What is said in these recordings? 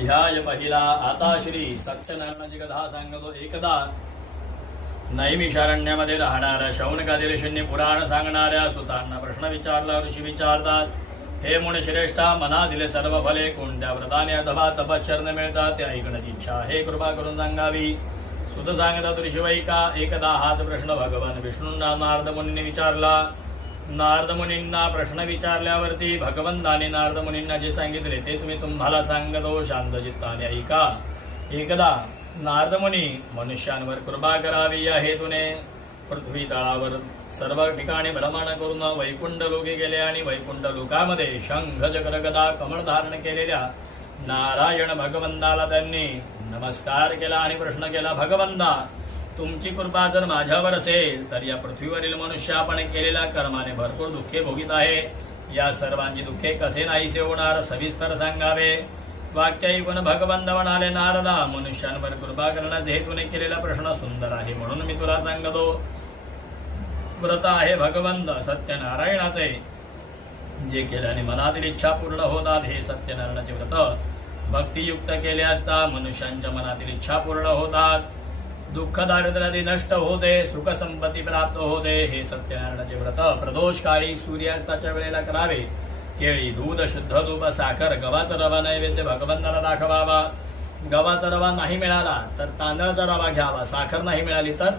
अध्याय पहिला. आता श्री सत्यनारायणाची कथा सांगतो. एकदा नैमिषारण्यामध्ये राहणाऱ्या शौनकादी ऋषींनी पुराण सांगणाऱ्या सुतांना प्रश्न विचारला. ऋषी विचारतात, हे मुनिश्रेष्ठा, मना दिले सर्व फले कोणत्या व्रताने अथवा तपश्चर्य मिळतात ते ऐकण्याची इच्छा आहे, कृपा करून सांगावी. सुत सांगतात, ऋषिवैका. एकदा हाच प्रश्न भगवान विष्णूंना नारद मुनींनी विचारला. नारद मुनींना प्रश्न विचारल्यावरती भगवंताने नारद मुनींना जे सांगितले तेच मी तुम्हाला सांगतो. शांत चित्ताने ऐका. एकदा नारद मुनी मनुष्यांवर कृपा करावी या हेतूने पृथ्वी तळावर सर्व ठिकाणी भ्रमण करून वैकुंठ लोकी गेले आणि वैकुंठ लोकामध्ये शंख चक्र गदा कमळ धारण केलेल्या नारायण भगवंताला त्यांनी नमस्कार केला आणि प्रश्न केला, भगवंता, तुमची कृपा जर माझ्यावर असेल तर या पृथ्वीवरील मनुष्य आपण केलेल्या कर्माने भरपूर दुःखे भोगीत आहे. या सर्वांची दुःखे कसे नाहीसे होणार, सविस्तर सांगावे. वाक्य ऐकून भगवंत म्हणाले, नारदा, मनुष्यांवर कृपा करण्याचे हेतूने केलेला प्रश्न सुंदर आहे, म्हणून मी तुला सांगतो. व्रत आहे भगवंत सत्यनारायणाचे, जे केल्याने मनातील इच्छा पूर्ण होतात. हे सत्यनारायणाचे व्रत भक्तियुक्त केले असता मनुष्यांच्या मनातील इच्छा पूर्ण होतात. दुःख दारिद्र्यादी नष्ट होते, सुख संपत्ती प्राप्त होते. हे सत्यनारायणाचे व्रत प्रदोषकाळी सूर्यास्ताच्या वेळेला करावे. केळी, दूध, शुद्ध तूप, साखर, गव्हाचा रवा नैवेद्य भगवंताला दाखवावा. गव्हाचा रवा नाही मिळाला तर तांदळाचा रवा घ्यावा. साखर नाही मिळाली तर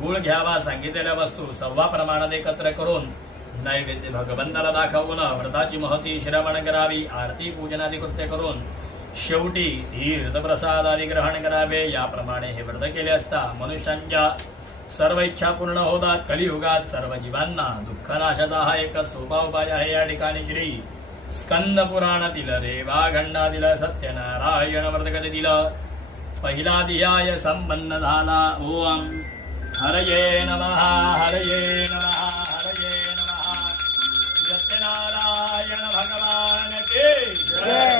गुळ घ्यावा. सांगितलेल्या वस्तू सव्वा प्रमाणात एकत्र करून नैवेद्य भगवंताला दाखवून व्रताची महती श्रवण करावी. आरती पूजनादी कृत्य करून शेवटी तीर्थप्रसाद आदी ग्रहण करावे. याप्रमाणे हे व्रत केले असता मनुष्यांच्या सर्व इच्छा पूर्ण होतात. कलियुगात सर्व जीवांना दुःखनाशाचा हा एकच सोपा उपाय आहे. या ठिकाणी श्री स्कंद पुराणातील रेवा खंडातील सत्यनारायण व्रतकथेतील पहिला अध्याय संपन्न झाला. ओम हरये नमः, हरये नमः, हरये नमः. सत्यनारायण भगवान की जय.